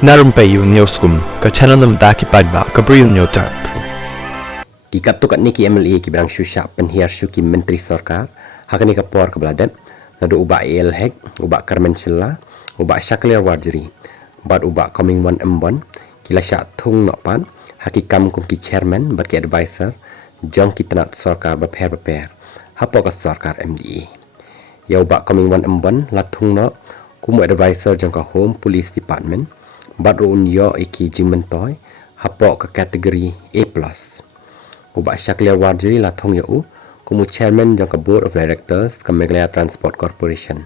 Na Rympei U ka channel nabynta ki paidbah ka Bri U Hynñiewtrep. Dikatukat ni ki MDA ki berang syusyak penhiar shuki menteri sorkar hakani ka por kebeladet nadu ubak hek ubak Kyrmen ubak Shakliar warjeri bat ubak Comingone embon kila syak thung nokpan hakikam kum ki chairman bat ki advisor jong ki tenat sorkar beper hapok ka sorkar MDA ya ubak Comingone embon la thung no kum advisor jong ka home police department bat ruun yo iki jingmentoy hapok ka kategori A+. Ubak Shakliar warjeri la thong yo kumu chairman jong ka board of directors ka Meghalaya Transport Corporation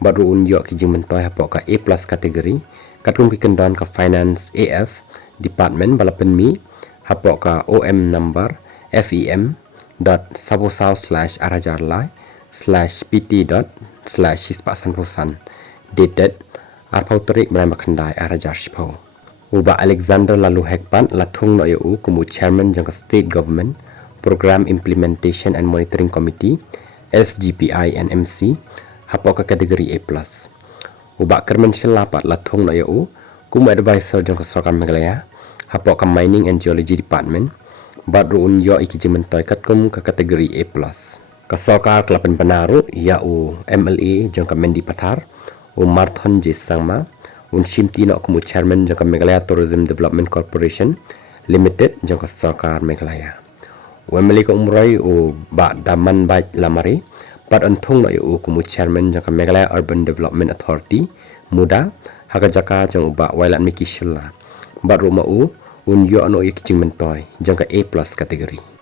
bat ruun yo ki jingmentoy hapok ka A+ kategori kat kum ki kendon ka finance AF department balapen mi hapok ka OM number FEM.sabosau/arajarlai/pt./hispasan dated arpauterik merai makandai arajar shpo. Ubak Alexander lalu hekpan latung no eu kumu chairman jang state government program implementation and monitoring committee SGPI and MC hapok ka kategori A+. Ubak Kyrmen lapat latung no eu kumu advisor jang sorkar Meghalaya hapok ka mining and geology department bat ruun yo iki jimentoy kat kum ka kategori A+. Ka sorkar kelapan penaru iau MLA jang ka Mendi Pathar Marthon J. Sangma, Shimti no kumu chairman jangka Meghalaya Tourism Development Corporation Limited jangka sorkar Meghalaya. Wemeli ko umroy ba daman baik lamari, bat antung no kumu chairman jangka Meghalaya Urban Development Authority muda haga jaka jang ba wailat miki shilla. Bat rumah yo no ikicing mentoy jangka A+ kategori.